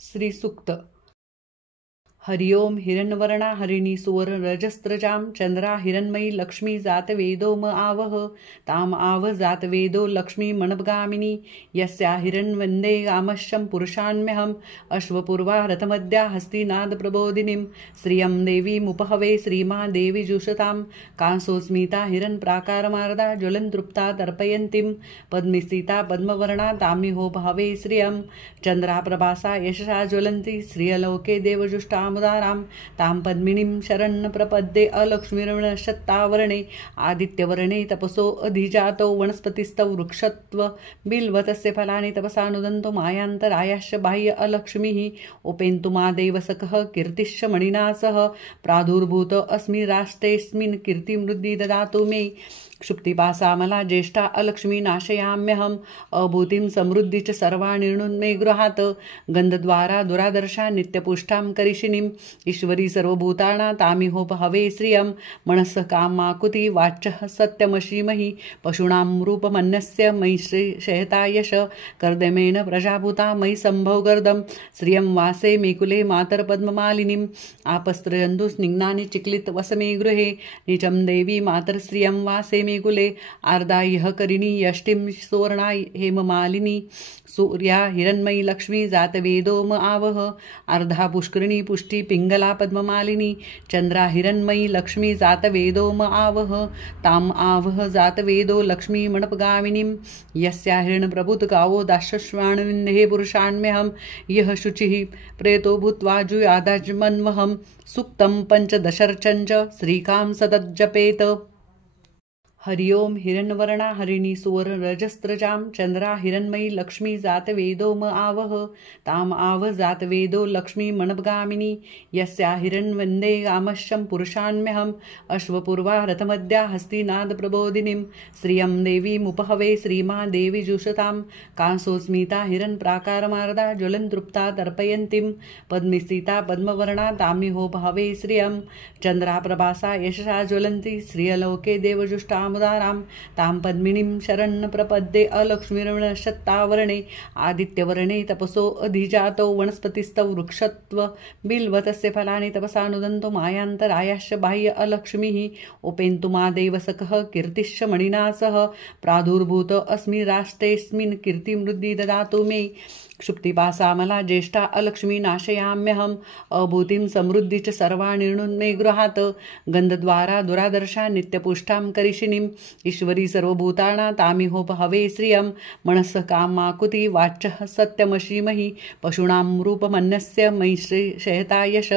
श्री सूक्त। हरि ओम हिरण्यवर्णा हरिणी सुवर्ण रजस्त्रजाम चंद्रा हिरण्मयी लक्ष्मी जात वेदो म आवह ताम आव जात वेदो लक्ष्मी मनपगामिनी यस्या हिरण्वन्दे कामश्यं पुरुषान्म्यहम् अश्वपूर्वा रथमद्या हस्तिनाद प्रबोधिनीं श्रियं देवीमुपहवे श्रीमा देवी जुषतां कांसोस्मिता हिरण्प्राकारमार्दा ज्वलन्तृप्ता तर्पयन्तीं पद्मस्थिता पद्मवर्णा तामिहोपहवे श्रियं चंद्रा प्रभासा यशसा ज्वलन्ति श्रियलोके देवजुष्टामुदारां तां पद्मिनीं शरण प्रपद्ये अलक्ष्मीर्णशत्तावर्णे आदित्यवर्णे तपसो अधिजातो वनस्पतिस्तौ वृक्षत्व बिल्वतस्य फलानि तपसानुदन्तो मायान्तरायाश्च बाह्य अलक्ष्मीः उपेन्तु मा देवसखः कीर्तिश्च मणिना सह प्रादुर्भूत अस्मि राष्ट्रेऽस्मिन् कीर्तिमृद्धि ददातु मे क्षुप्तिपासामला ज्येष्ठा अलक्ष्मी नाशयाम्यहम् अभूतिं समृद्धि च सर्वाणिर्णुन्मे गृहात् गन्धद्वारा दुरादर्शा नित्यपुष्टां करिशिनीम् ईश्वरी सर्वभूतानां तामिहोपहवे श्रियं मनसः कामाकुति वाच्यः सत्यमशीमहि पशूनां रूपमन्यस्य मयि शयता यश कर्दमेन प्रजाभूता मयि सम्भव गर्दं श्रियं वासे मेकुले मातर्पद्ममालिनीम् आपस्त्रजन्तु स्निग्धानि चिक्लित वसमे गृहे निचं देवी मातर्श्रियं वासे मेकुले आर्दायः करिणी यष्टिं सुवर्णा हेममालिनी सूर्या हिरण्मयी लक्ष्मी जातवेदो म आवह अर्धा पुष्करिणी पुष्टि पिंगला पद्ममालिनी चंद्रा हिरण्मयी लक्ष्मी जातवेदो म आवह ताम आवह जातवेदो लक्ष्मी मणपगामिनीं यस्या हिरण्यप्रभुत गावो दाशश्वाणविन्देः पुरुषान्म्यहं यः शुचिः प्रेतो भूत्वा जुयादाजमन्वहं सूक्तं पंचदशर्चञ्च श्रीकां सतज्जपेत। हरि ओम हिरण्यवर्णा हरिणी सुवर्ण रजस्त्रजाम चंद्रा हिरण्मयी लक्ष्मी जात वेदो म आवह ताम आव जात वेदो लक्ष्मी मनपगामिनी यस्या हिरण्वन्दे कामश्यं पुरुषान्म्यहम् अश्वपूर्वा रथमद्या हस्तिनाद प्रबोधिनीं श्रियं देवीमुपहवे श्रीमा देवी जुषतां कांसोस्मिता हिरण्प्राकारमार्दा ज्वलन्तृप्ता तर्पयन्तीं पद्मस्थिता पद्मवर्णा तामिहोपहवे श्रियं चंद्रा प्रभासा यशसा ज्वलन्ति श्रियलोके देवजुष्टामुदारां तां पद्मिनीं शरण प्रपद्ये अलक्ष्मीर्णशत्तावर्णे आदित्यवर्णे तपसो अधिजातो वनस्पतिस्तौ वृक्षत्व बिल्वतस्य फलानि तपसानुदन्तो मायान्तरायाश्च बाह्य अलक्ष्मीः उपेन्तु मा देवसखः कीर्तिश्च मणिना सह प्रादुर्भूत अस्मि राष्ट्रेऽस्मिन् कीर्तिमृद्धि ददातु मे क्षुप्तिपासामला ज्येष्ठा अलक्ष्मी नाशयाम्यहम् अभूतिं समृद्धि च सर्वाणिर्णुन्मे गृहात् गन्धद्वारा दुरादर्शा नित्यपुष्टां करिशिनीम् ईश्वरी सर्वभूतानां तामिहोपहवे श्रियं मनसः कामाकुति वाच्यः सत्यमशीमहि पशूनां रूपमन्यस्य मयि शयता यश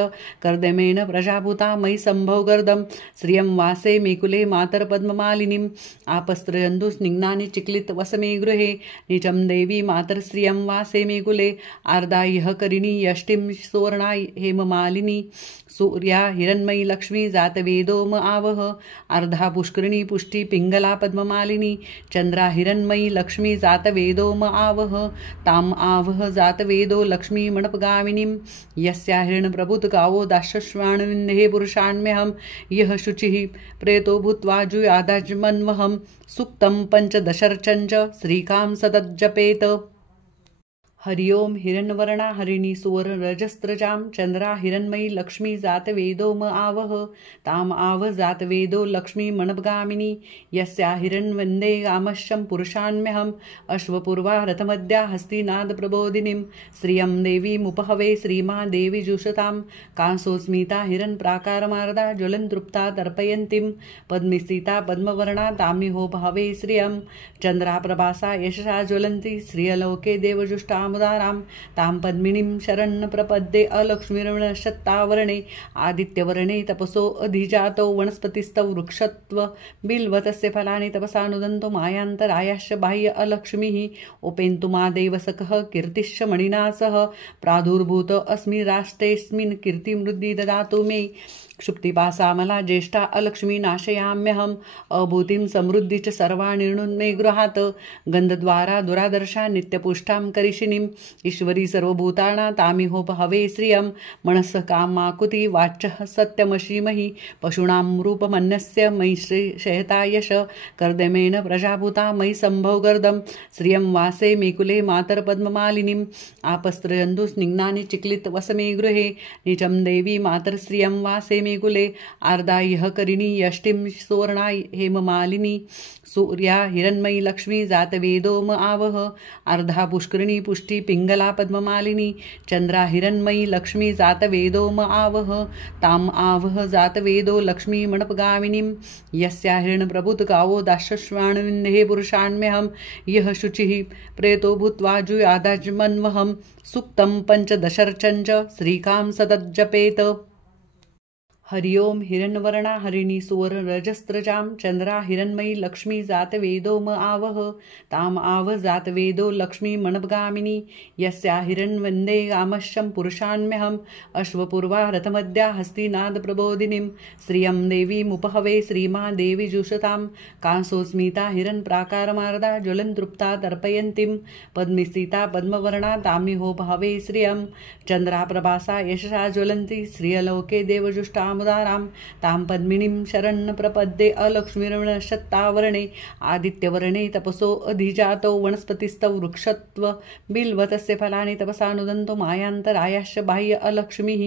कर्दमेन प्रजाभूता मयि सम्भव गर्दं श्रियं वासे मेकुले मातर्पद्ममालिनीम् आपस्त्रजन्तु स्निग्धानि चिक्लित वसमे गृहे निचं देवी मातर्श्रियं वासे मेकुले आर्दायः करिणी यष्टिं सुवर्णा हेममालिनी सूर्या हिरण्मयी लक्ष्मी जातवेदो म आवह अर्धा पुष्करिणी पुष्टि पिंगला पद्ममालिनी चंद्रा हिरण्मयी लक्ष्मी जातवेदो म आवह ताम आवह जातवेदो लक्ष्मी मणपगामिनीं यस्या हिरण्यप्रभुत गावो दाशश्वाणविन्देः पुरुषान्म्यहं यः शुचिः प्रेतो भूत्वा जुयादाजमन्वहं सूक्तं पंचदशर्चञ्च श्रीकां सतज्जपेत। हरि ओम हिरण्यवर्णा हरिणी सुवर्ण रजस्त्रजाम चंद्रा हिरण्मयी लक्ष्मी जातवेदो म आवह ताम आव जातवेदो लक्ष्मी मनपगामिनी यस्या हिरण्वन्दे कामश्यं पुरुषान्म्यहम् अश्वपूर्वा रथमद्या हस्तिनाद प्रबोधिनीं श्रियं देवीमुपहवे श्रीमा देवी जुषतां कांसोस्मिता हिरण्प्राकारमार्दा ज्वलन्तृप्ता तर्पयन्तीं पद्मस्थिता पद्मवर्णा तामिहोपहवे श्रियं चंद्रा प्रभासा यशसा ज्वलन्ति श्रियलोके देवजुष्टां मुदारां तां पद्मिनीं शरण प्रपद्ये अलक्ष्मीर्णशत्तावर्णे आदित्यवर्णे तपसो अधिजातो वनस्पतिस्तौ वृक्षत्व बिल्वतस्य फलानि तपसानुदन्तो मायान्तरायाश्च बाह्य अलक्ष्मीः उपेन्तु मा देवसखः कीर्तिश्च मणिना सह प्रादुर्भूत अस्मि राष्ट्रेऽस्मिन् कीर्तिमृद्धि ददातु मे क्षुप्तिपासामला ज्येष्ठा अलक्ष्मी नाशयाम्यहम् अभूतिं समृद्धिच सर्वाणिर्णुन्मे गृहात् गन्धद्वारा दुरादर्शा नित्यपुष्टां करिषिणीम् ईश्वरी सर्वभूताना तामिहोपहवे श्रियं मनस्सः कामाकुति वाच्यः सत्यमशीमहि पशूनां रूपमन्यस्य मयि शयता यश कर्दमेन प्रजाभूता मयि सम्भवगर्दं श्रियं वासे मे कुले मातर्पद्ममालिनीम् आपस्त्रयन्तु स्निग्नानि चिक्लित वसमे गृहे निचं देवी मातर्श्रियं वासे मे कुले आर्दायः करिणी यष्टिं सुवर्णा हेममालिनी सूर्या हिरण्मयी लक्ष्मी जातवेदो म आवह अर्धा पुष्करिणी पुष्टि पिंगला पद्ममालिनी चंद्रा हिरण्मयी लक्ष्मी जातवेदो म आवह ताम आवह जातवेदो लक्ष्मी मणपगामिनीं यस्या हिरण्प्रभुत गावो दाशश्वाणविन्हे पुरुषाण्म्यहं यः शुचिः प्रेतो भूत्वा जुयादाजमन्वहं सुक्तं पंचदशर्चञ्च श्रीकां सतज्जपेत। हरि ओम हिरण्यवर्णा हरिणी सुवर्ण रजस्त्रजां चंद्रा हिरण्मयी लक्ष्मी जातवेदो म आवह ताम आव जातवेदो लक्ष्मी मणपगामिनी यस्या हिरण्वन्दे कामश्यं पुरुषान्म्यहम् अश्वपूर्वा रथमद्या हस्तिनाद प्रबोधिनीं श्रियं देवीमुपहवे श्रीमा देवी जुषतां कांसोस्मिता हिरण्प्राकारमार्दा ज्वलन्तृप्ता तर्पयन्तीं पद्मस्थिता पद्मवर्णा तामिहोपहवे श्रियं चंद्रा प्रभासा यशसा ज्वलन्ति श्रियलोके देवजुष्टां तां पद्मिनीं शरण प्रपद्ये अलक्ष्मीर्णशत्तावर्णे आदित्यवर्णे तपसो अधिजातो वनस्पतिस्तौ वृक्षत्व बिल्वतस्य फलानि तपसानुदन्तो मायान्तरायाश्च बाह्य अलक्ष्मीः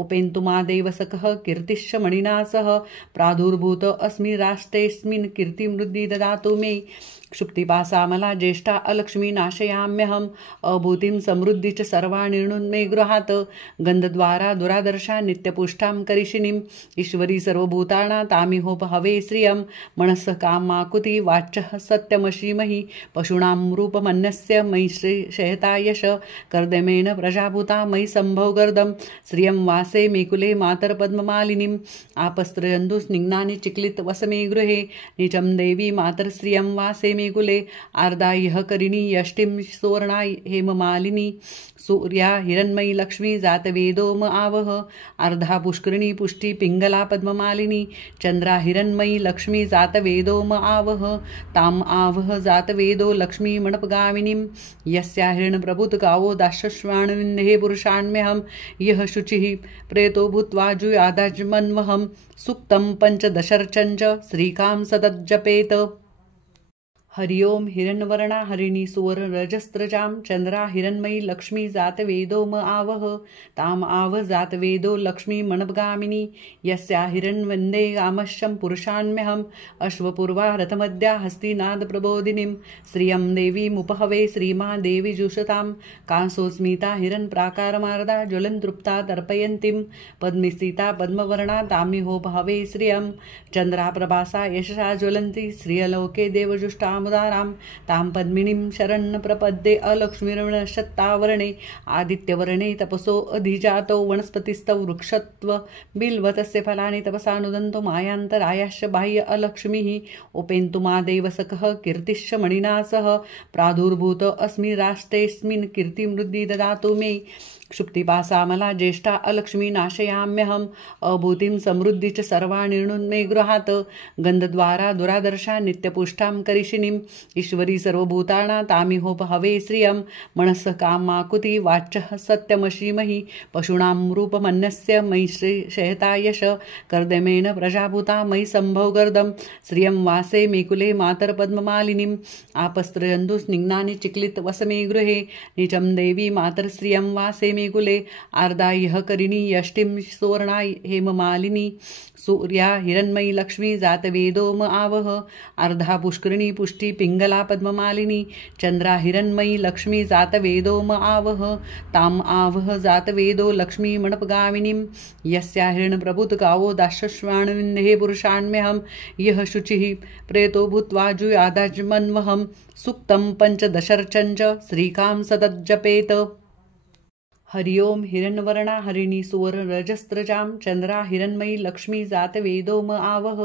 उपेन्तु मा देवसखः कीर्तिश्च मणिना सह प्रादुर्भूत अस्मि राष्ट्रेऽस्मिन् कीर्तिमृद्धि ददातु मे। क्षुप्तिपासामला ज्येष्ठा अलक्ष्मी नाशयाम्यहम् अभूतिं समृद्धिच सर्वाणिर्णुन्मे गृहात् गन्धद्वारा दुरादर्शा नित्यपुष्टां करिषिणीम् ईश्वरी सर्वभूताना तामिहोपहवे श्रियं मनस्सः कामाकुति वाच्यः सत्यमशीमहि पशूनां रूपमन्यस्य मयि शयता यश कर्दमेन प्रजाभूता मयि सम्भवगर्दं श्रियं वासे मे कुले मातर्पद्ममालिनीम् आपस्त्रयन्तु स्निग्नानि चिक्लित वसमे गृहे निचं देवी मातर्श्रियं वासे मे कुले आर्दायः करिणी यष्टिं सुवर्णा हेममालिनी सूर्या हिरण्मयी लक्ष्मी जातवेदो म आवह अर्धा पुष्करिणी पुष्टि पिंगला पद्ममालिनी चंद्रा हिरण्मयी लक्ष्मी जातवेदो म आवह ताम आवह जातवेदो लक्ष्मी मणपगामिनीं यस्या हिरण्प्रभुत गावो दाशश्वाणविन्हे पुरुषाण्म्यहं यः शुचिः प्रेतो भूत्वा जुयादाजमन्वहं सुक्तं पंचदशर्चञ्च श्रीकां सतज्जपेत। हरि ओम हिरण्यवर्णा हरिणी सुवर्ण रजस्त्रजां चंद्रा हिरण्मयी लक्ष्मी जातवेदो म आवह ताम आव जातवेदो लक्ष्मी मणपगामिनी यस्या हिरण्वन्दे कामश्यं पुरुषान्म्यहम् अश्वपूर्वा रथमद्या हस्तिनाद प्रबोधिनीं श्रियं देवीमुपहवे श्रीमा देवी जुषतां कांसोस्मिता हिरण्प्राकारमार्दा ज्वलन्तृप्ता तर्पयन्तीं पद्मस्थिता पद्मवर्णा तामिहोपहवे श्रियं चंद्रा प्रभासा यशसा ज्वलन्ति श्रियलोके देवजुष्टां तां पद्मिनीं शरण प्रपद्ये अलक्ष्मीर्णशत्तावर्णे आदित्यवर्णे तपसो अधिजातो वनस्पतिस्तौ वृक्षत्व बिल्वतस्य फलानि तपसानुदन्तो मायान्तरायाश्च बाह्य अलक्ष्मीः उपेन्तु मा देवसखः कीर्तिश्च मणिना सह प्रादुर्भूत अस्मि राष्ट्रेऽस्मिन् कीर्तिमृद्धि ददातु मे। क्षुप्तिपासामला ज्येष्ठा अलक्ष्मी नाशयाम्यहम् अभूतिं समृद्धिच सर्वाणिर्णुन्मे गृहात् गन्धद्वारा दुरादर्शा नित्यपुष्टां करिषिणीम् ईश्वरी सर्वभूताना तामिहोपहवे श्रियं मनस्सः कामाकुति वाच्यः सत्यमशीमहि पशूनां रूपमन्यस्य मयि शयता यश कर्दमेन प्रजाभूता मयि सम्भवगर्दं श्रियं वासे मे कुले मातर्पद्ममालिनीम् आपस्त्रयन्तु स्निग्नानि चिक्लित वसमे गृहे निचं देवी मातर्श्रियं वासे मे कुले आर्दायः करिणी यष्टिं सुवर्णा हेममालिनी सूर्या हिरण्मयी लक्ष्मी जातवेदो म आवह अर्धा पुष्करिणी पुष्टि पिंगला पद्ममालिनी चंद्रा हिरण्मयी लक्ष्मी जातवेदो म आवह ताम आवह जातवेदो लक्ष्मी मणपगामिनीं यस्या हिरण्प्रभुत गावो दाशश्वाणविन्हे पुरुषान्म्यहं यः शुचिः प्रेतो भूत्वा जुयादाजमन्वहं सुक्तं पंचदशर्चञ्च श्रीकां सतज्जपेत। हरि ओम हिरण्यवर्णा हरिणी सुवर्ण रजस्त्रजाम चंद्रा हिरण्मयी लक्ष्मी जात वेदो म आवह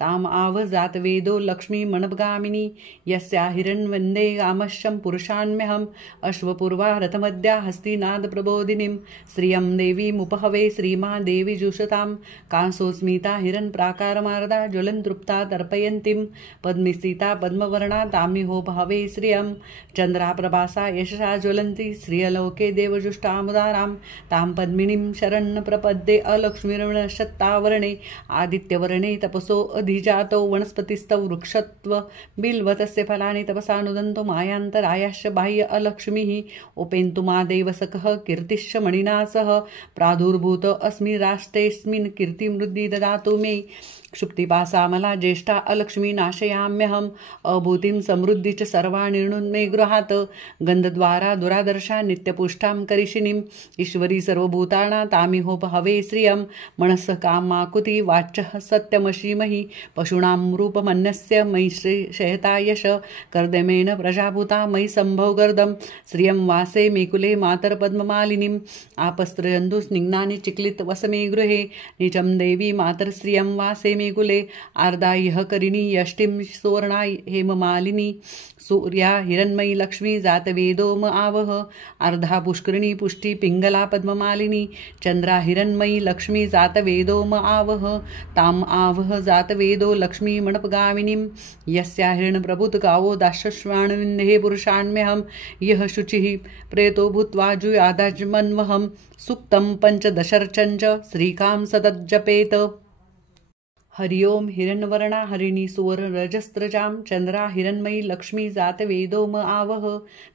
ताम आव जात वेदो लक्ष्मी मणपगामिनी यस्या हिरण्वन्दे गामश्यं पुरुषान्म्यहम् अश्वपूर्वा रथमद्या हस्तिनाद प्रबोधिनीं श्रियं देवीमुपहवे श्रीमा देवी जुषतां कांसोस्मिता हिरण्प्राकारमार्दा ज्वलन्तृप्ता तर्पयन्तीं पद्मस्थिता पद्मवर्णा तामिहोपहवे श्रियं चंद्रा प्रभासा यशसा ज्वलन्ति श्रियलोके देवजुष्टा मुदाराम ताम पद्मिनीं शरण प्रपद्ये अलक्ष्मीर्वणशत्तावर्णे आदित्यवर्णे तपसो अधिजातो वनस्पतिस्तौ वृक्षत्व बिल्वतस्य फलानि तपसानुदन्तो मायान्तरायाश्च बाह्य अलक्ष्मीः उपेन्तु मा देवसखः कीर्तिश्च मणिना सह प्रादुर्भूत अस्मि राष्ट्रेऽस्मिन् कीर्तिमृद्धि ददातु मे क्षुप्तिपासामला ज्येष्ठा अलक्ष्मी नाशयाम्यहम् अभूतिं समृद्धि च सर्वाणिर्णुन्मे गृहात् गन्धद्वारा दुरादर्शा नित्यपुष्टां करिषिणीम् ईश्वरी सर्वभूताना तामिहोपहवे श्रियं मनसः कामाकुति वाच्यः सत्यमशीमहि पशूनां रूपमन्यस्य मयि शयता यश कर्दमेन प्रजाभूता मयि सम्भवगर्दं श्रियं वासे मेकुले मातर्पद्ममालिनीम् आपस्त्रजन्तु स्निग्नानि चिक्लित वसमे गृहे निचं देवी मातर्श्रियं वासे कुले आर्दायः करिणी यष्टिं सुवर्णा हेममालिनी सूर्या हिरण्मयी लक्ष्मी जातवेदो म आवह अर्धा पुष्करिणी पुष्टि पिंगला पद्ममालिनी चंद्रा हिरण्मयी लक्ष्मी जातवेदो म आवह ताम आवह जातवेदो लक्ष्मी मणपगामिनीं यस्या हिरण्यप्रभुत गावो दाशश्वाणविन्देः पुरुषान्म्यहं यः शुचिः प्रेतो भूत्वा जुयादाजमन्वहं सुक्तं पंचदशर्चञ्च श्रीकां सतज्जपेत हरि ओम हिरण्यवर्णा हरिणी सुवर्ण रजस्त्रजाम चंद्रा हिरण्मयी लक्ष्मी जात वेदो म आवह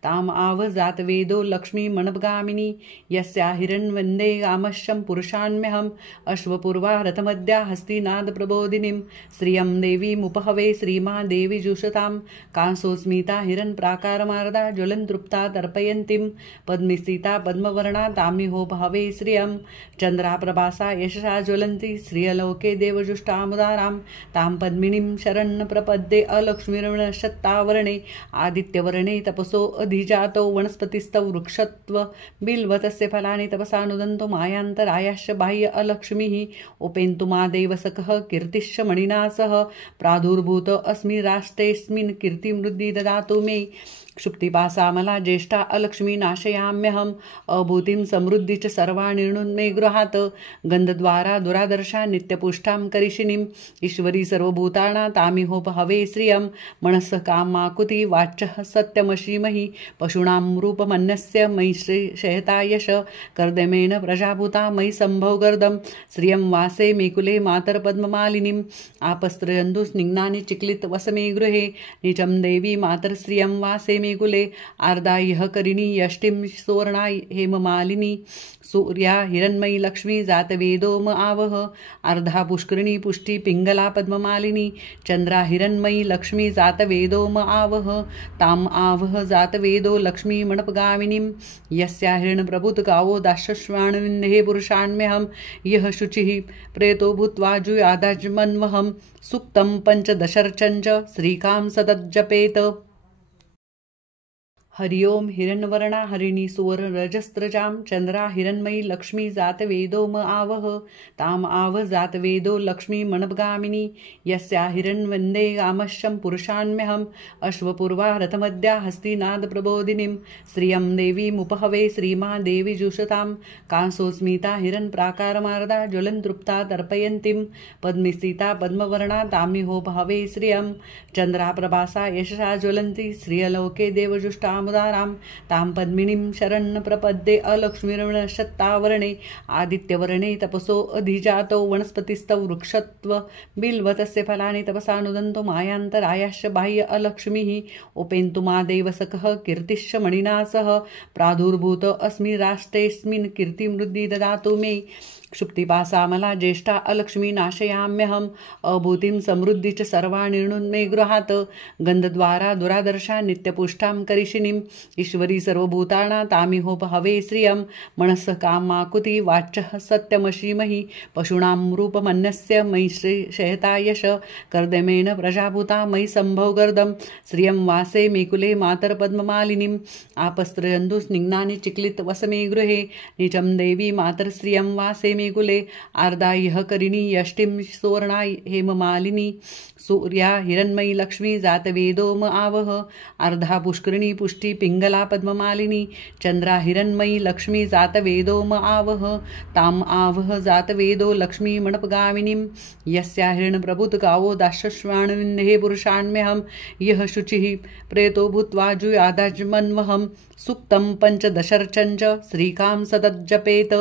ताम आव जात वेदो लक्ष्मी मणपगामिनी यस्या हिरण्वन्दे गामश्यं पुरुषान्म्यहम् अश्वपूर्वा रथमद्या हस्तिनाद प्रबोधिनीं श्रियं देवीमुपहवे श्रीमा देवी जुषतां कांसोस्मिता हिरण्प्राकारमार्दा ज्वलन्तृप्ता तर्पयन्तीं पद्मस्थिता पद्मवर्णा तामिहोपहवे श्रियं चंद्रा प्रभासा यशसा ज्वलन्ति श्रियलोके देवजुष्टा मुदाराम ताम पद्मिनीं शरण प्रपद्ये अलक्ष्मीर्वणशत्तावर्णे आदित्यवर्णे तपसो अधिजातो वनस्पतिस्तौ वृक्षत्व बिल्वतस्य फलानि तपसानुदन्तो मायान्तरायाश्च बाह्य अलक्ष्मीः उपेन्तु मा देवसखः कीर्तिश्च मणिना सह प्रादुर्भूत अस्मि राष्ट्रेऽस्मिन् कीर्तिमृद्धि ददातु मे क्षुप्तिपासामला ज्येष्ठा अलक्ष्मी नाशयाम्यहम् अभूतिं समृद्धि च सर्वाणिर्णुन्मे गृहात् गन्धद्वारा दुरादर्शा नित्यपुष्टां करिषिणीम् ईश्वरी सर्वभूताना तामिहोपहवे श्रियं मनसः कामाकुति वाच्यः सत्यमशीमहि पशूनां रूपमन्यस्य मयि शयता यश कर्दमेन प्रजाभूता मयि सम्भवगर्दं श्रियं वासे मेकुले मातर्पद्ममालिनीम् आपस्त्रजन्तु स्निग्नानि चिक्लित वसमे गृहे निचं देवी मातर्श्रियं वासे कुले आर्दायः करिणी यष्टिं सुवर्णा हेममालिनी सूर्या हिरण्मयी लक्ष्मी जातवेदो म आवह अर्धा पुष्करिणी पुष्टि पिंगला पद्ममालिनी चंद्रा हिरण्मयी लक्ष्मी जातवेदो म आवह ताम आवह जातवेदो लक्ष्मी मणपगामिनीं यस्या हिरण्यप्रभुत गावो दाशश्वाणविन्देः पुरुषान्म्यहं यः शुचिः प्रेतो भूत्वा जुयादाजमन्वहं सुक्तं पंचदशर्चञ्च श्रीकां सतज्जपेत हरि ओम हिरण्यवर्णा हरिणी सुवर्ण रजस्त्रजाम चंद्रा हिरण्मयी लक्ष्मी जातवेदो म आवह ताम आव जातवेदो लक्ष्मी मणपगामिनी यस्या हिरण्वन्दे गामश्यं पुरुषान्म्यहम् अश्वपूर्वा रथमद्या हस्तिनाद प्रबोधिनीं श्रियं देवीमुपहवे श्रीमा देवी जुषतां कांसोस्मिता हिरण्प्राकारमार्दा ज्वलन्तृप्ता तर्पयन्तीं पद्मस्थिता पद्मवर्णा तामिहोपहवे श्रियं चंद्रा प्रभासा यशसा ज्वलन्ति श्रियलोके देवजुष्टा मुदाराम ताम पद्मिनीं शरण प्रपद्ये अलक्ष्मीर्वणशत्तावर्णे आदित्यवर्णे तपसो अधिजातो वनस्पतिस्तौ वृक्षत्व बिल्वतस्य फलानि तपसानुदन्तो मायान्तरायाश्च बाह्य अलक्ष्मीः उपेन्तु मा देवसखः कीर्तिश्च मणिना सह प्रादुर्भूत अस्मि राष्ट्रेऽस्मिन् कीर्तिमृद्धि ददातु मे क्षुप्तिपासामला ज्येष्ठा अलक्ष्मी नाशयाम्यहम् अभूतिं समृद्धि च सर्वाणिर्णुन्मे गृहात् गन्धद्वारा दुरादर्शा नित्यपुष्टां करिषिणीं ईश्वरी सर्वभूतानां तामिहोपहवे श्रियं मनस्सः कामाकुति वाच्यः सत्यमशीमहि पशूनां रूपमन्यस्य मयि शयता यश कर्दमेन प्रजाभूता मयि सम्भव गर्दं श्रियं वासे मेकुले मातरपद्ममालिनीम् आपस्त्रयन्तु स्निग्धानि चिक्लित वसमे गृहे निचं देवी मातरश्रियं वासे मेकुले आर्दायः करिणी यष्टिं सुवर्णा हेममालिनी सूर्या हिरण्मयी लक्ष्मी जातवेदोम आवह अर्धा पुष्करिणी पुष्टि पिंगला पद्ममालिनी चंद्रा हिरण्मयी लक्ष्मी जातवेदोम आवह ताम आवह जातवेदो लक्ष्मी मणपगामिनीं यस्या हिरण्यप्रभुत गावो दाशश्वाणविन्देः पुरुषान्म्यहं यः शुचिः प्रेतो भूत्वा जुयादाजमन्वहं सुक्तं पंचदशर्चञ्च श्रीकां सदज्जपेत।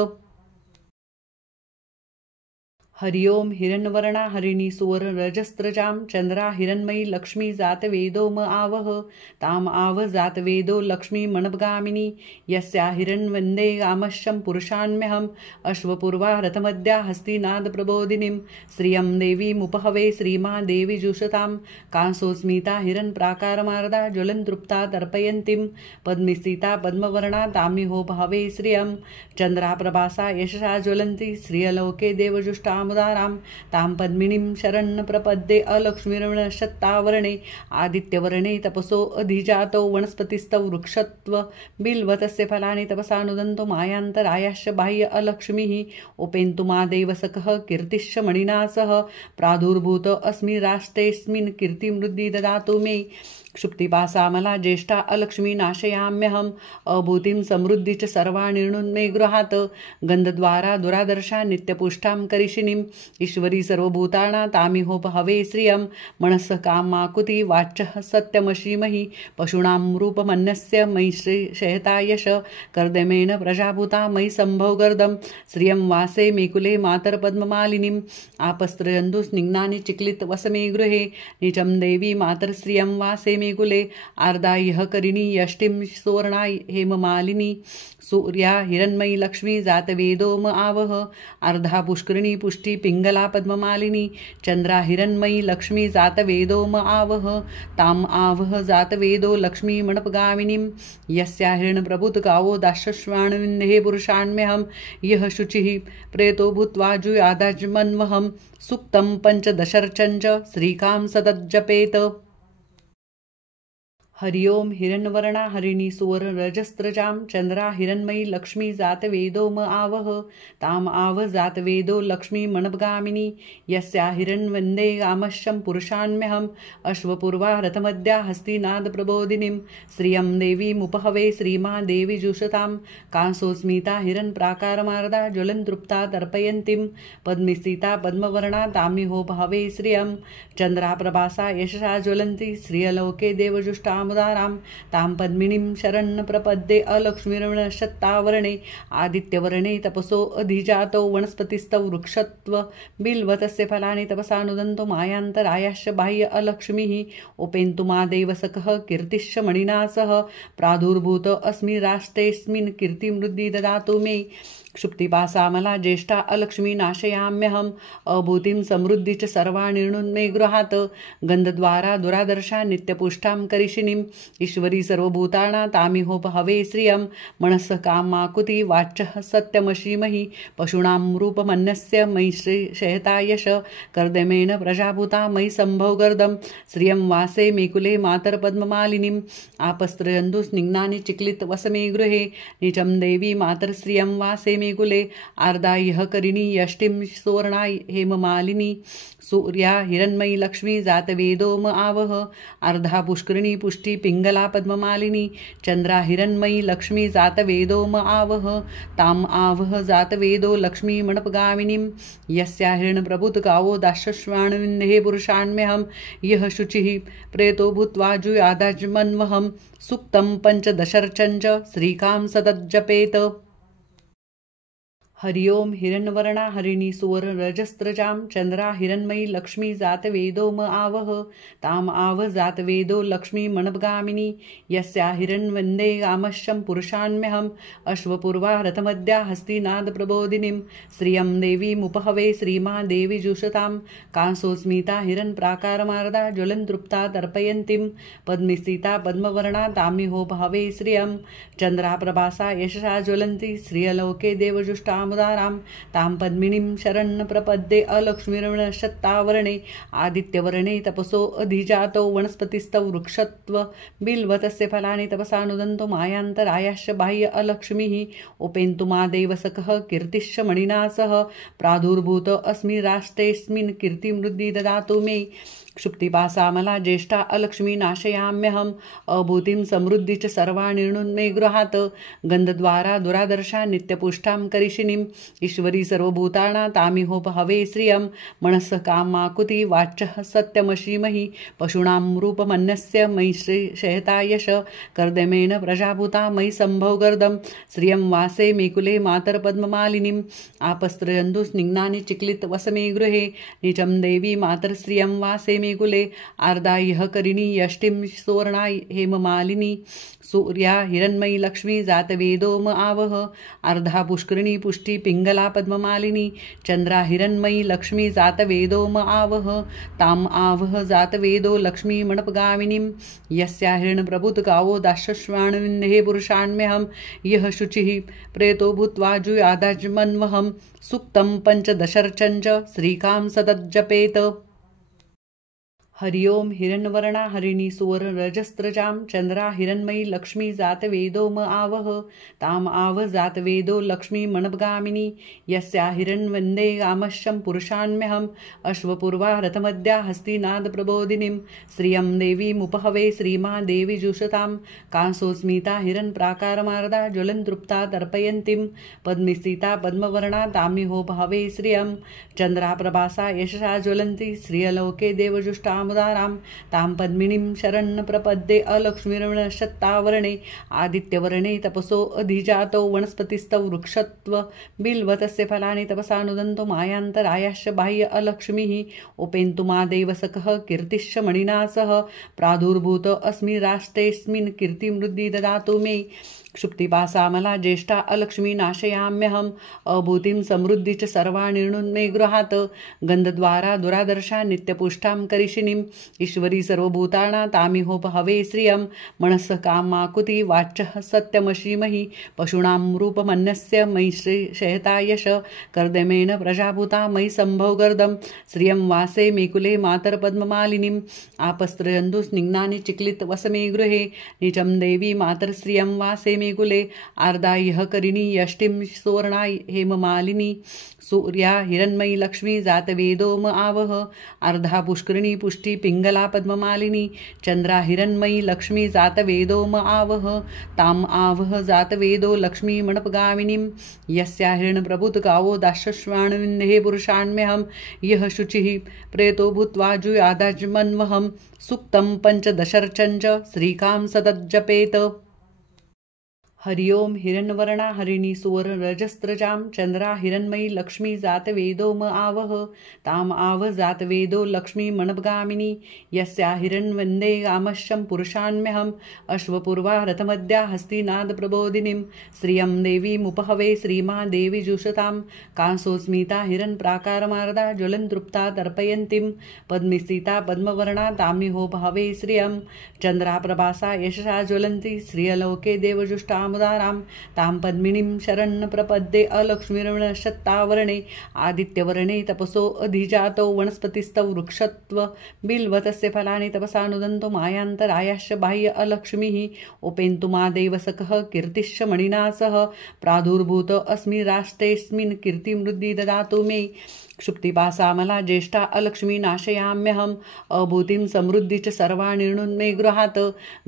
हरि ओम हिरण्यवर्णा हरिणी सुवर्ण रजस्त्रजां चंद्रा हिरण्मयी लक्ष्मी जातवेदोम आवह ताम आव जातवेदो लक्ष्मी मणपगामिनी यस्या हिरण्यवन्दे गामश्यं पुरुषान्म्यहं अश्वपूर्वा रथमद्या हस्तिनाद प्रबोधिनीं श्रियं देवीमुपहवे श्रीमा देवी जुषतां कांसोस्मिता हिरण्यप्राकारमार्दा ज्वलन्तृप्ता तर्पयन्तीं पद्मस्थिता पद्मवर्णा तामिहोपहवे श्रियं चंद्रा प्रभासा यशसा ज्वलन्ति श्रियलोके देवजुष्टां मुदारां तां पद्मिनीं शरण प्रपद्ये अलक्ष्मीर्वणशत्तावर्णे आदित्यवर्णे तपसो अधिजातो वनस्पतिस्तव वृक्षत्व बिल्वतस्य फलानि तपसानुदन्तो मायान्तरायाश्च बाह्य अलक्ष्मीः उपेन्तु मा देवसखः कीर्तिश्च मणिना सह प्रादुर्भूत अस्मि राष्ट्रेऽस्मिन् कीर्तिमृद्धि ददातु मे क्षुप्तिपासामला ज्येष्ठा अलक्ष्मी नाशयाम्यहम् अभूतिं समृद्धि च सर्वाणिर्णुन्मे गृहात् गन्धद्वारा दुरादर्शा नित्यपुष्टां करिशिनीम् ईश्वरी सर्वभूतानां तामिहोपहवे श्रियं मनस्सः कामाकुति वाच्यः सत्यमशीमहि पशूनां रूपमन्यस्य मयि शयता यश कर्दमेन प्रजाभूता मयि सम्भव गर्दं श्रियं वासे मेकुले मातरपद्ममालिनीम् आपस्त्रयन्तु स्निग्धानि चिक्लित वसमे गृहे निचं देवी मातरश्रियं वासे मेकुले आर्दायः करिणी यष्टिं सुवर्णा हेममालिनी सूर्या हिरण्मयी लक्ष्मी जातवेदोम आवह अर्धा पुष्करिणी पुष्टि पिंगला पद्ममालिनी चंद्रा हिरण्मयी लक्ष्मी जातवेदोम आवह ताम आवह जातवेदो लक्ष्मी मणपगामिनीं यस्या हिरण्यप्रभुत गावो दाशश्वाणविन्देः पुरुषान्म्यहं यः शुचिः प्रेतो भूत्वा जुयादाजमन्वहं सुक्तं पंचदशर्चञ्च श्रीकां सदज्जपेत। हरि ओम हिरण्यवर्णा हरिणी सुवर्ण रजस्त्रजां चंद्रा हिरण्मयी लक्ष्मी जातवेदोम आवह ताम आव जातवेदो लक्ष्मी मणपगामिनी यस्या हिरण्यवन्दे गामश्यं पुरुषान्म्यहं अश्वपूर्वा रथमद्या हस्तिनाद प्रबोधिनीं श्रियं देवीमुपहवे श्रीमा देवी जुषतां कांसोस्मिता हिरण्यप्राकारमार्दा ज्वलन्तृप्ता तर्पयन्तीं पद्मस्थिता पद्मवर्णा तामिहोपहवे श्रियं चंद्रा प्रभासा यशसा ज्वलन्ति श्रियलोके देवजुष्टां मुदारां तां पद्मिनीं शरण प्रपद्ये अलक्ष्मीर्वणशत्तावर्णे आदित्यवर्णे तपसो अधिजातो वनस्पतिस्तव वृक्षत्व बिल्वतस्य फलानि तपसानुदन्तो मायान्तरायाश्च बाह्य अलक्ष्मीः उपेन्तु मा देवसखः कीर्तिश्च मणिना सह प्रादुर्भूत अस्मि राष्ट्रेऽस्मिन् कीर्तिमृद्धि ददातु मे क्षुप्तिपासामला ज्येष्ठा अलक्ष्मी नाशयाम्यहम् अभूतिं समृद्धि च सर्वाणिर्णुन्मे गृहात् गन्धद्वारा दुरादर्शा नित्यपुष्टां करिशिनीम् ईश्वरी सर्वभूतानां तामिहोपहवे श्रियं मनस्सः कामाकुति वाच्यः सत्यमशीमहि पशूनां रूपमन्यस्य मयि शयता यश कर्दमेन प्रजाभूता मयि सम्भव गर्दं श्रियं वासे मेकुले मातरपद्ममालिनीम् आपस्त्रयन्तु स्निग्धानि चिक्लित वसमे गृहे निचं देवी मातरश्रियं वासे मेकुले आर्दायः करिणी यष्टिं सुवर्णा हेममालिनी सूर्या हिरण्मयी लक्ष्मी जातवेदोम आवह अर्धा पुष्करिणी पुष्टि पिंगला पद्ममालिनी चंद्रा हिरण्मयी लक्ष्मी जातवेदोम आवह ताम आवह जातवेदो लक्ष्मी मणपगामिनीं यस्या हिरण्यप्रभुत गावो दाशश्वाणविन्देः पुरुषान्म्यहं यः शुचिः प्रेतो भूत्वा जुयादाजमन्वहं सुक्तं पंचदशर्चञ्च श्रीकां सदज्जपेत। हरि ओम हिरण्यवर्णा हरिणी सुवर्ण रजस्त्रजां चंद्रा हिरण्मयी लक्ष्मी जातवेदो म आवह ताम आव जातवेदो लक्ष्मी मणपगामिनी यस्या हिरण्वन्दे गामश्यं पुरुषान्म्यहम् अश्वपूर्वा रथमद्या हस्तिनाद प्रबोधिनीं श्रियं देवीमुपहवे श्रीमा देवी जुषतां कांसोस्मिता हिरण्प्राकारमार्दा ज्वलन्तृप्ता तर्पयन्तीं पद्मस्थिता पद्मवर्णा ताम्योपहवे श्रियं चंद्रा प्रभासा यशसा ज्वलन्ति श्रियलोके देवजुष्टा मुदारां तां पद्मिनीं शरण प्रपद्ये अलक्ष्मीर्वणशत्तावर्णे आदित्यवर्णे तपसो अधिजातो वनस्पतिस्तौ वृक्षत्व बिल्वतस्य फलानि तपसानुदन्तो मायान्तरायाश्च बाह्य अलक्ष्मीः उपेन्तु मा देवसखः कीर्तिश्च मणिना सह प्रादुर्भूत अस्मि राष्ट्रेऽस्मिन् कीर्तिमृद्धि ददातु मे क्षुप्तिपासामला ज्येष्ठा अलक्ष्मी नाशयाम्यहम् अभूतिं समृद्धि च सर्वाणिर्णुन्मे गृहात् गन्धद्वारा दुरादर्शा नित्यपुष्टां करिषिणीम् ईश्वरी सर्वभूताना तामिहोपहवे श्रियं मनसः कामाकुति वाच्यः सत्यमशीमहि पशूनां रूपमन्यस्य मयि शयता यश कर्दमेन प्रजाभूता मयि सम्भवगर्दं श्रियं वासे मेकुले मातर्पद्ममालिनीम् आपस्त्रजन्तु स्निग्नानि चिक्लित वसमे गृहे निचं देवी मातर्श्रियं वासे कुले आर्दायः करिणी यष्टिं सुवर्णा हेममालिनी सूर्या हिरण्मयी लक्ष्मी जातवेदो म आवह अर्धा पुष्करिणी पुष्टि पिंगला पद्ममालिनी चंद्रा हिरण्मयी लक्ष्मी जातवेदो म आवह ताम आवह जातवेदो लक्ष्मी मणपगामिनीं यस्या हिरण्प्रभुत गावो दाशश्वाणविन्देः पुरुषान्म्यहं यः शुचिः प्रेतो भूत्वा जुयादाजमन्वहं सुक्तं पंचदशर्चञ्च श्रीकां सतज्जपेत। हरि ओम हिरण्यवर्णा हरिणी सुवर्ण रजस्त्रजां चंद्रा हिरण्मयी लक्ष्मी जातवेदो म आवह ताम आव जातवेदो लक्ष्मी मणपगामिनी यस्या हिरण्वन्दे गामश्यं पुरुषान्म्यहम् अश्वपूर्वा रथमद्या हस्तिनाद प्रबोधिनीं श्रियं देवीमुपहवे श्रीमा देवी जुषतां कांसोस्मिता हिरण्प्राकारमार्दा ज्वलन्तृप्ता तर्पयन्तीं पद्मस्थिता पद्मवर्णा ताम्योपहवे श्रियं चंद्रा प्रभासा यशसा ज्वलन्ति श्रियलोके देवजुष्टा मुदारां तां पद्मिनीं शरण प्रपद्ये अलक्ष्मीर्वणशत्तावर्णे आदित्यवर्णे तपसो अधिजातो वनस्पतिस्तौ वृक्षत्व बिल्वतस्य फलानि तपसानुदन्तो मायान्तरायाश्च बाह्य अलक्ष्मीः उपेन्तु मा देवसखः कीर्तिश्च मणिना सह प्रादुर्भूत अस्मि राष्ट्रेऽस्मिन् कीर्तिमृद्धि ददातु मे क्षुप्तिपासामला ज्येष्ठा अलक्ष्मी नाशयाम्यहम् अभूतिं समृद्धि च सर्वाणिर्णुन्मे गृहात् गन्धद्वारा दुरादर्शा नित्यपुष्टां करिषिणीम् ईश्वरी सर्वभूताना तामिहोपहवे श्रियं मनसः कामाकुति वाच्यः सत्यमशीमहि पशूनां रूपमन्यस्य मयि शयता यश कर्दमेन प्रजाभूता मयि सम्भवगर्दं श्रियं वासे मेकुले मातर्पद्ममालिनीम् आपस्त्रजन्तु स्निग्नानि चिक्लित वसमे गृहे निचं देवी मातर्श्रियं वासे कुले आर्दायः करिणी यष्टिं सुवर्णा हेममालिनी सूर्या हिरण्मयी लक्ष्मी जातवेदो म आवह अर्धा पुष्करिणी पुष्टि पिंगला पद्ममालिनी चंद्रा हिरण्मयी लक्ष्मी जातवेदो म आवह ताम आवह जातवेदो लक्ष्मी मणपगामिनीं यस्या हिरण्प्रभुत गावो दाशश्वाणविन्देः पुरुषान्म्यहं यः शुचिः प्रेतो भूत्वा जुयादाजमन्वहं सुक्तं पंचदशर्चञ्च श्रीकां सतज्जपेत। हरि ओम हिरण्यवर्णा हरिणी सुवर्ण रजस्त्रजां चंद्रा हिरण्मयी लक्ष्मी जातवेदो म आवह ताम आव जातवेदो लक्ष्मी मणपगामिनी यस्या हिरण्वन्दे गामश्यं पुरुषान्म्यहम् अश्वपूर्वा रथमद्या हस्तिनाद प्रबोधिनीं श्रियं देवीमुपहवे श्रीमा देवी जुषतां कांसोस्मिता हिरण्प्राकारमार्दा ज्वलन्तृप्ता तर्पयन्तीं पद्मस्थिता पद्मवर्णा ताम्योपहवे श्रियं चंद्रा प्रभासा यशसा ज्वलन्ति श्रियलोके देवजुष्टा मुदारां तां पद्मिनीं शरण प्रपद्ये अलक्ष्मीर्वणशत्तावर्णे आदित्यवर्णे तपसो अधिजातो वनस्पतिस्तौ वृक्षत्व बिल्वतस्य फलानि तपसानुदन्तो मायान्तरायाश्च बाह्य अलक्ष्मीः उपेन्तु मा देवसखः कीर्तिश्च मणिना सह प्रादुर्भूत अस्मि राष्ट्रेऽस्मिन् कीर्तिमृद्धि ददातु मे क्षुप्तिपासामला ज्येष्ठा अलक्ष्मी नाशयाम्यहम् अभूतिं समृद्धि च सर्वाणिर्णुन्मे गृहात्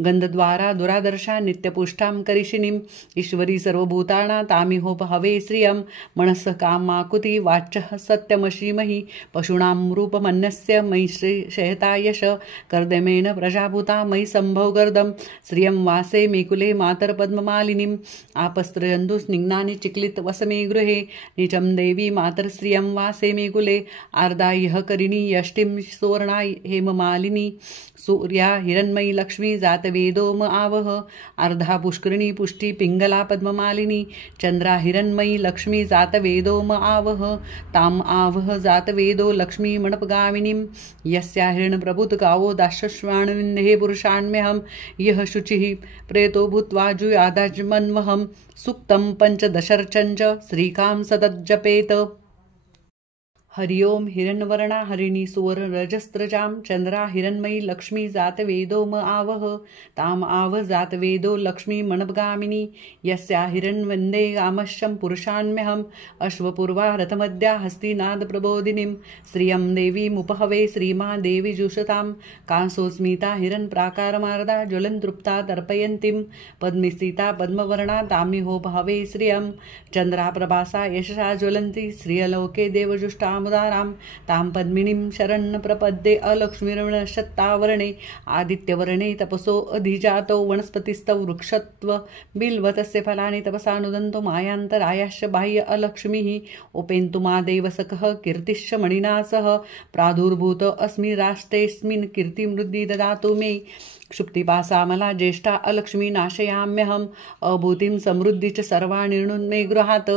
गन्धद्वारा दुरादर्शा नित्यपुष्टां करिषिणीं पद्ममालिनीं ईश्वरी सर्वभूतानां तामिहोपहवे श्रियं मनसः कामाकुति वाच्यः सत्यमशीमहि पशूनां रूपमन्यस्य मयि शयता यश कर्दमेन प्रजाभूता मयि संभव गर्दं श्रियं वासे मेकुले मातर पद्ममालिनीं आपस्त्रयन्तु स्निग्नानि चिक्लित वसमे गृहे निचं देवी मातर श्रियं वासे मेकुले आर्दायः करिणी यष्टिं सुवर्णा हेममालिनी सूर्या हिरण्मयी लक्ष्मी जातवेदोम आवह अर्धा पुष्करिणी पुष्टि पिंगला पद्ममालिनी चंद्रा हिरण्मयी लक्ष्मी जातवेदोम आवह ताम आवह जातवेदो लक्ष्मी मणपगामिनीं यस्या हिरण्यप्रभुत गावो दाशश्वाणविन्देः पुरुषान्म्यहं यः शुचिः प्रेतो भूत्वा जुयादाजमन्वहं सुक्तं पंचदशर्चञ्च श्रीकां सतज्जपेत। हरि ओम हिरण्यवर्णा हरिणी सुवर्ण रजस्त्रजां चंद्रा हिरण्मयी लक्ष्मी जातवेदोम आवह ताम आव जातवेदो लक्ष्मी मणपगामिनी यस्या हिरण्यवन्दे गामश्यं पुरुषान्म्यहम् अश्वपूर्वा रथमद्या हस्तिनाद प्रबोधिनीं श्रियं देवीमुपहवे श्रीमा देवी जुषतां कांसोस्मिता हिरण्यप्राकारमार्दा ज्वलन्तृप्ता तर्पयन्तीं पद्मस्थिता पद्मवर्णा तामिहोपहवे श्रियं चंद्रा प्रभासा यशसा ज्वलन्ति श्रियलोके देवजुष्टा मुदाराम तां पद्मिनीं शरण प्रपद्ये अलक्ष्मीर्णशत्तावर्णे आदित्यवर्णे तपसो अधिजातो वनस्पतिस्तव वृक्षत्व बिल्वतस्य फलानि तपसानुदन्तो मायान्तरायाश्च बाह्य अलक्ष्मीः उपेन्तु मा देवसखः कीर्तिश्च मणिना सह प्रादुर्भूत अस्मि राष्ट्रेऽस्मिन् कीर्तिमृद्धि ददातु मे क्षुप्तिपासामला ज्येष्ठा अलक्ष्मी नाशयाम्यहम् अभूतिं समृद्धि च सर्वाणिर्णुन्मे गृहात्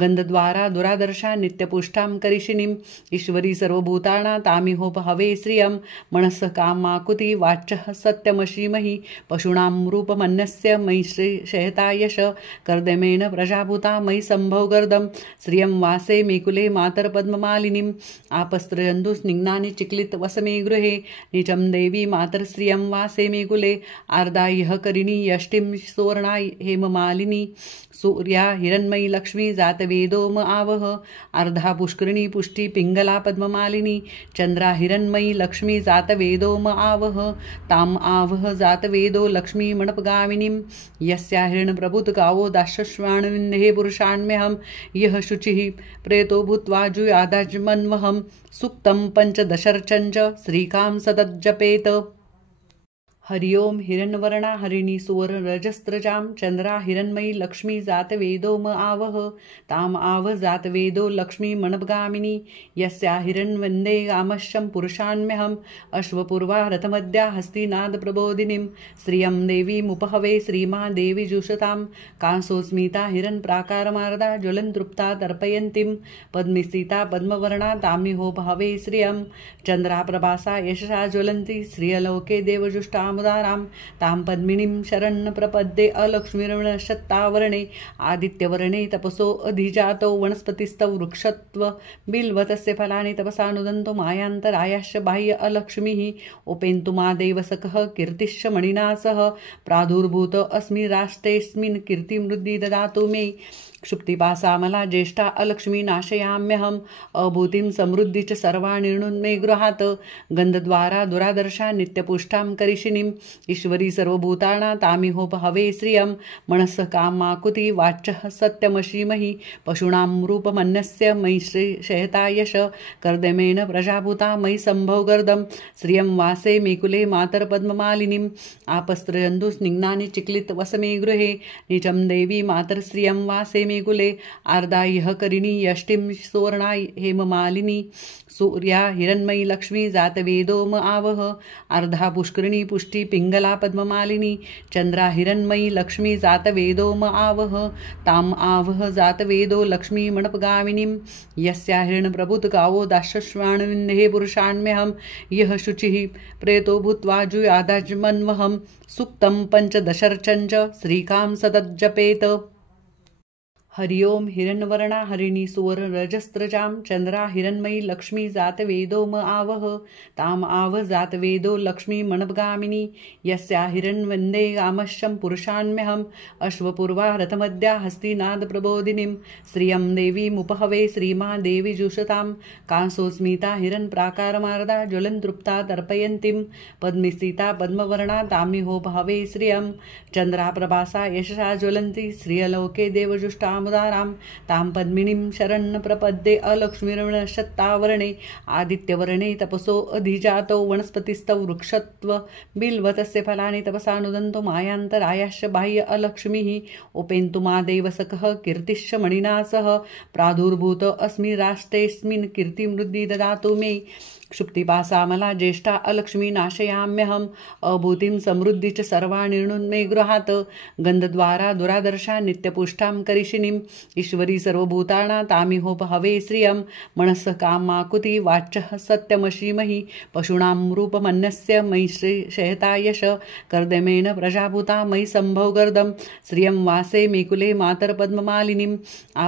गन्धद्वारा दुरादर्शा नित्यपुष्टां करिषिणीं ईश्वरी सर्वभूतानां तामिहोपहवे श्रियं मनसः कामाकुति वाच्यः सत्यमशीमहि पशूनां रूपमन्यस्य मयि शयता यश कर्दमेन प्रजाभूता मयि संभव गर्दं श्रियं वासे मेकुले मातर पद्ममालिनीं आपस्त्रयन्तु स्निग्नानि चिक्लित वसमे गृहे निचं देवी मातर श्रियं वासे मेकुले आर्दायः करिणी यष्टिं सुवर्णा हेममालिनी सूर्या हिरण्मयी लक्ष्मी जातवेदोम आवह अर्धा पुष्करिणी पुष्टि पिंगला पद्ममालिनी चंद्रा हिरण्मयी लक्ष्मी जातवेदोम आवह ताम आवह जातवेदो लक्ष्मी मणपगामिनीं यस्या हिरण्यप्रभुत गावो दाशश्वाणविन्देः पुरुषान्म्यहं यः शुचिः प्रेतो भूत्वा जुयादाजमन्वहं सुक्तं पंचदशर्चञ्च श्रीकां सतज्जपेत। हरि ओम हिरण्यवर्णा हरिणी सुवर्ण रजस्त्रजां चंद्रा हिरण्मयी लक्ष्मी जातवेदोम आवह ताम आव जातवेदो लक्ष्मी मणपगामिनी यस्या हिरण्यवन्दे गामश्यं पुरुषान्म्यहम् अश्वपूर्वा रथमद्या हस्तिनाद प्रबोधिनीं श्रियं देवीमुपहवे श्रीमा देवी जुषतां कांसोस्मिता हिरण्यप्राकारमार्दा ज्वलन्तृप्ता तर्पयन्तीं पद्मस्थिता पद्मवर्णा तामिहोपहवे श्रियं चंद्रा प्रभासा यशसा ज्वलन्ति श्रियलोके देवजुष्टा मुदाराम तां पद्मिनीं शरण प्रपद्ये अलक्ष्मीर्णशत्तावर्णे आदित्यवर्णे तपसो अधिजातो वनस्पतिस्तव वृक्षत्व बिल्वतस्य फलानि तपसानुदन्तो मायान्तरायाश्च बाह्य अलक्ष्मीः उपेन्तु मा देवसखः कीर्तिश्च मणिना सह प्रादुर्भूत अस्मि राष्ट्रेऽस्मिन् कीर्तिमृद्धि ददातु मे क्षुप्तिपासामला ज्येष्ठा अलक्ष्मी नाशयाम्यहम् अभूतिं समृद्धि च सर्वाणिर्णुन्मे गृहात् गन्धद्वारा दुरादर्शा नित्यपुष्टां करिषिणीं ईश्वरी सर्वभूतानां तामिहोपहवे श्रियं मनसः कामाकुति वाच्यः सत्यमशीमहि पशूनां रूपमन्यस्य मयि शयता यश कर्दमेन प्रजाभूता मयि संभव गर्दं श्रियं वासे मेकुले मातर पद्ममालिनीं आपस्त्रयन्तु स्निग्नानि चिक्लित वसमे गृहे निचं देवी मातर श्रियं वासे मेकुले आर्दायः करिणी यष्टिं सुवर्णा हेममालिनी सूर्या हिरण्मयी लक्ष्मी जातवेदोम आवह अर्धा पुष्करिणी पुष्टि पिंगला पद्ममालिनी चंद्रा हिरण्मयी लक्ष्मी जातवेदोम आवह ताम आवह जातवेदो लक्ष्मी मणपगामिनीं यस्या हिरण्यप्रभुत गावो दाशश्वाणविन्देः पुरुषान्म्यहं यः शुचिः प्रेतो भूत्वा जुयादाजमन्वहं सुक्तं पंचदशर्चञ्च श्रीकां सतज्जपेत। हरि ओम हिरण्वर्णा हरिणी सुवर्ण रजस्त्रजां चंद्रा हिरण्मयी लक्ष्मी जात वेदो म आवह ताम आव जात वेदो लक्ष्मी मनपगामिनी यस्या हिरण्वन्दे गामश्यं पुरुषान्म्यहम् अश्वपूर्वा रथमद्या हस्तिनाद प्रबोधिनीं श्रियं देवीमुपहवे श्रीमा देवी जुषतां कांसोस्मिता हिरण्प्राकारमार्दा ज्वलन्तृप्ता तर्पयन्तीं पद्मस्थिता पद्मवर्णा तामिहोपहवे श्रियं चंद्रा प्रभासा यशसा ज्वलन्ति श्रियलोके देवजुष्टामुदारां तां पद्मिनीं शरण प्रपद्ये अलक्ष्मीर्वणशत्तावर्णे आदित्यवर्णे तपसो अधिजातो वनस्पतिस्तव वृक्षत्व बिल्वतस्य फलानि तपसानुदन्तो मायान्तरायाश्च बाह्य अलक्ष्मीः उपेन्तु मा देवसखः कीर्तिश्च मणिना सह प्रादुर्भूत अस्मि राष्ट्रेऽस्मिन् कीर्तिमृद्धि ददातु मे क्षुप्तिपासामला ज्येष्ठा अलक्ष्मी नाशयाम्यहम् अभूतिं समृद्धि च सर्वाणिर्णुन्मे गृहात् गन्धद्वारा दुरादर्शा नित्यपुष्टां करिषिणीम् ईश्वरी सर्वभूतानां तामिहोपहवे श्रियं मनसः कामाकुति वाच्यः सत्यमशीमहि पशूनां रूपमन्यस्य मयि शयता यश कर्दमेन प्रजाभूता मयि सम्भव गर्दं श्रियं वासे मेकुले मातर्पद्ममालिनीम्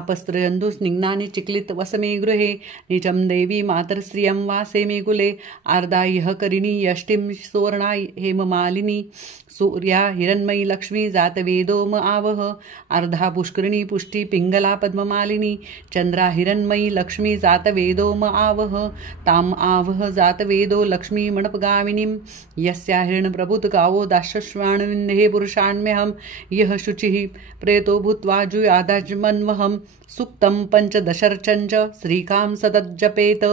आपस्त्रजन्तु स्निग्धानि चिक्लित वसमे गृहे निचं देवी मातर्श्रियं वासे मेकुले आर्दायः करिणी यष्टिं सुवर्णा हेममालिनी सूर्या हिरण्मयी लक्ष्मी जातवेदो म आवह अर्धा पुष्करिणी पुष्टि पिंगला पद्ममालिनी चंद्रा हिरण्मयी लक्ष्मी जातवेदो म आवह ताम आवह जातवेदो लक्ष्मी मणपगामिनीं यस्या हिरण्प्रभुत गावो दाशश्वाणविन्देः पुरुषान्म्यहं यः शुचिः प्रेतो भूत्वा जुयादाजमन्वहं सूक्तं पंचदशर्चञ्च श्रीकां सतज्जपेत।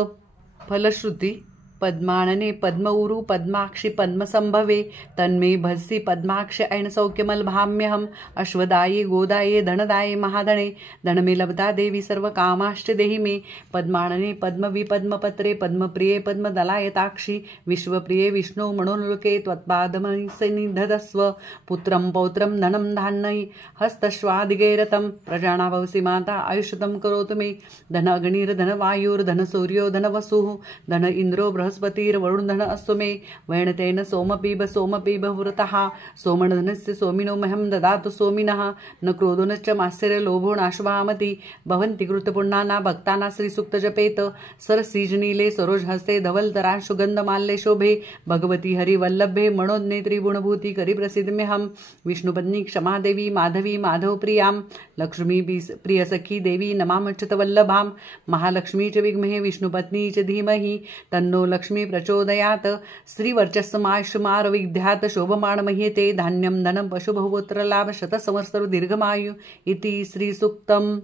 फलश्रुति पद्मानने पद्मऊरु पद्माक्षि पद्मसंभवे तन्मे भजसी पद्माक्ष ऐणसौख्यमलभाम्यहम् अश्वदाये गोदाये धनदाये महाधने धन में लब्धा देवी सर्व कामाश्च देहि मे पद्मानने पद्मविपद्मपत्रे पद्मप्रिये पद्मदलायताक्षि विश्वप्रिये विष्णु मनोनुके त्वत्पादमनिधस्व पुत्रं पौत्रं धनं धान्यै हस्तश्वादिगैरतं प्रजाना भवसि माता आयुष्यतं करोतु मे धन अग्निर्धन सूर्यो धन वसुः धन इंद्रो बृहस्पतिर्वरुणधन अस्तु मे वैणतेन सोमपीब वृतः सोमनधनस्य सोमिनो मह्यं ददातु सोमिनः न क्रोधो न च मात्सर्य लोभो नाशुभामति भवन्ति कृतपुण्णाना भक्ताना श्रीसूक्त जपेत सरसीजनीले सरोजहस्ते धवलधरा सुगन्धमाल्ये शोभे भगवती हरिवल्लभे मनोन्नेत्री गुणभूति करि प्रसिद्धम्यहं विष्णुपत्नी क्षमा देवी माधवी माधव प्रियां लक्ष्मी प्रियसखी देवी नमामच्युत वल्लभां महालक्ष्मी च विद्महे विष्णुपत्नी च धीमहि तन्नो लक्ष्मी प्रचोदयात् श्रीवर्चस्समायुष्मार विद्यात् शोभमाण मह्यते धान्यं धनं पशुबहुपुत्र लाभ शतसंवत्सर दीर्घमायु इति श्रीसूक्तम्।